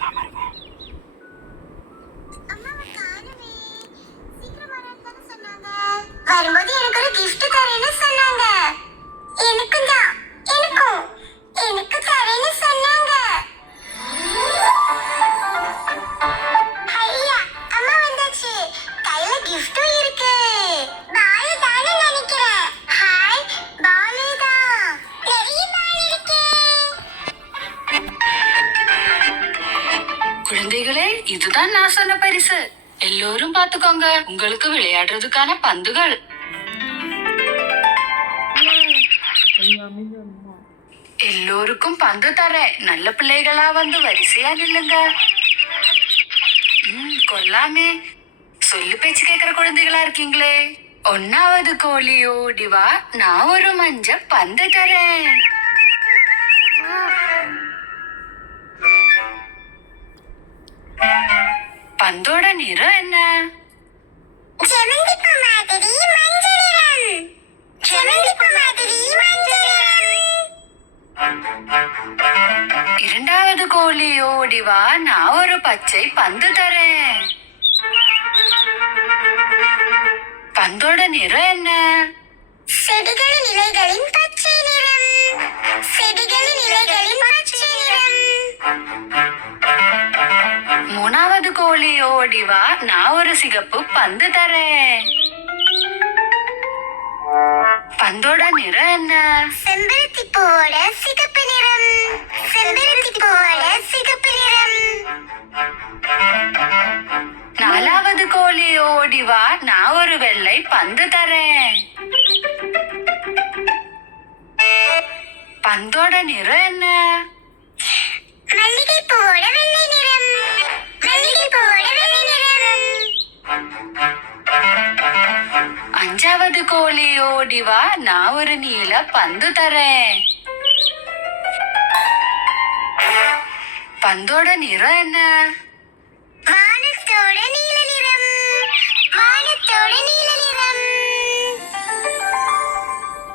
আমার குழந்தைகளே இதுதான் நான் சொன்ன பரிசு. எல்லோரும் பாத்துக்கோங்க உங்களுக்கு விளையாடுறதுக்கான பந்துகள். எல்லோருக்கும் பந்து தரேன் நல்ல பிள்ளைகளா வந்து வரிசையா நில்லுங்க. உம் கொல்லாமே. சொல்லு பேச்சு கேக்குற குழந்தைகளா இருக்கீங்களே. ஒன்னாவது கோழி ஓடிவா நான் ஒரு மஞ்ச பந்து தரேன். பந்தோட நிறம் என்ன செவந்தி பூ மாதிரி மஞ்சள் நிறம் செவந்தி பூ மாதிரி மஞ்சள் நிறம் இரண்டாவது கோழி ஓடி வா நான் ஒரு பச்சை பந்து தரேன் பந்தோட நிறம் என்ன செடிகளின் இலைகளின் நான் ஒரு சிகப்பு பந்து தரேன். பந்தோட நிறம் என்ன? செம்பருத்தி பூவோட சிகப்பு நிறம். செம்பருத்தி பூவோட சிகப்பு நிறம். நாலாவது கோழி ஓடி வா நான் ஒரு வெள்ளை பந்து தரேன். பந்தோட நிறம் என்ன? கோழி ஓடி வா நான் ஒரு நீல பந்து தரேன். பந்தோட நிறம் என்ன? வானத்தோட நீல நிறம். வானத்தோட நீல நிறம்.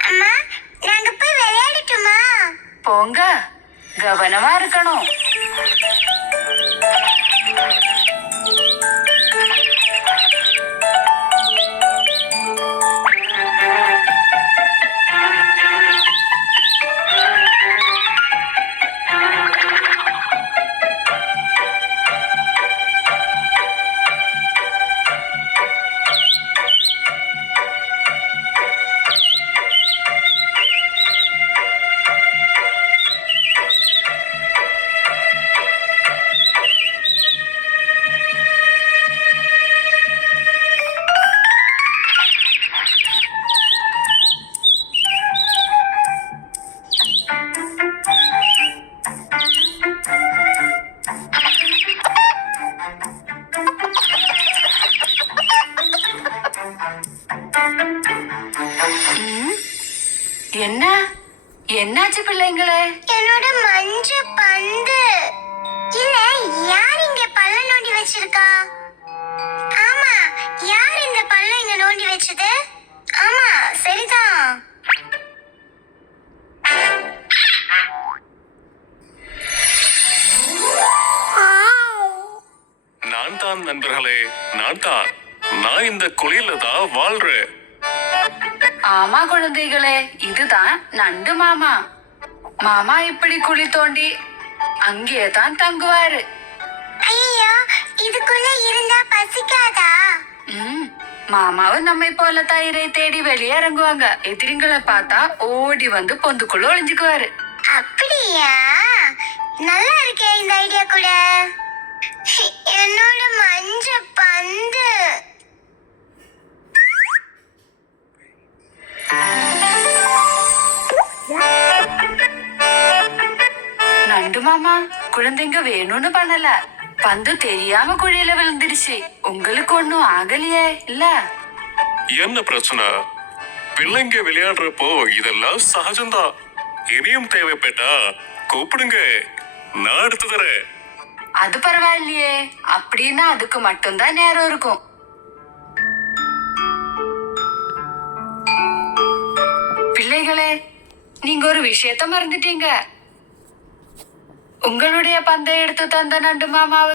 அம்மா நாங்க போய் விளையாடட்டுமா? போங்க கவனமா இருக்கணும். என்ன? என்னாச்சு பிள்ளைங்களே? என்னோட மஞ்ச பந்து. இல்ல யார் இங்க பல்ல நோண்டி வச்சிருக்கா? ஆமா யார் இந்த பல்ல இங்க நோண்டி வச்சது? ஆமா சரிதான் நான் தான் நண்பர்களே நான் தான் நான் இந்த குழியில தான் வாழ்றேன். ஆமா குழந்தைகளே இதுதான் நண்டு மாமா. மாமா இப்படி குழி தோண்டி அங்கே தான் தங்குவாரு. ஐயோ இதுக்குள்ள இருந்தா பசிக்காதா? ம் மாமாவும் நம்மை போல தயிரை தேடி வெளியே இறங்குவாங்க எதிரிங்களை பார்த்தா ஓடி வந்து பொந்துக்குள்ள ஒளிஞ்சுக்குவாரு. அப்படியா? நல்லா இருக்கே இந்த ஐடியா கூட. என்னோட மஞ்ச பந்து. நண்டு மாமா குழந்தைங்க வேணும்னு பண்ணல. பந்து தெரியாம குழியில விழுந்துருச்சு உங்களுக்கு ஒண்ணும் ஆகலையே இல்ல? என்ன பிரச்சனை? பிள்ளைங்க விளையாடுறப்போ இதெல்லாம் சகஜம்தான். இனியும் தேவைப்பட்டா கூப்பிடுங்க. நான் எடுத்து தரேன். அது பரவாயில்லையே. அப்படின்னா அதுக்கு மட்டும்தான் நேரம் இருக்கும். பிள்ளைகளே நீங்க ஒரு விஷயத்த மறந்துட்டீங்க. உங்களுடைய பந்தை எடுத்து தந்த நண்டு மாமாவை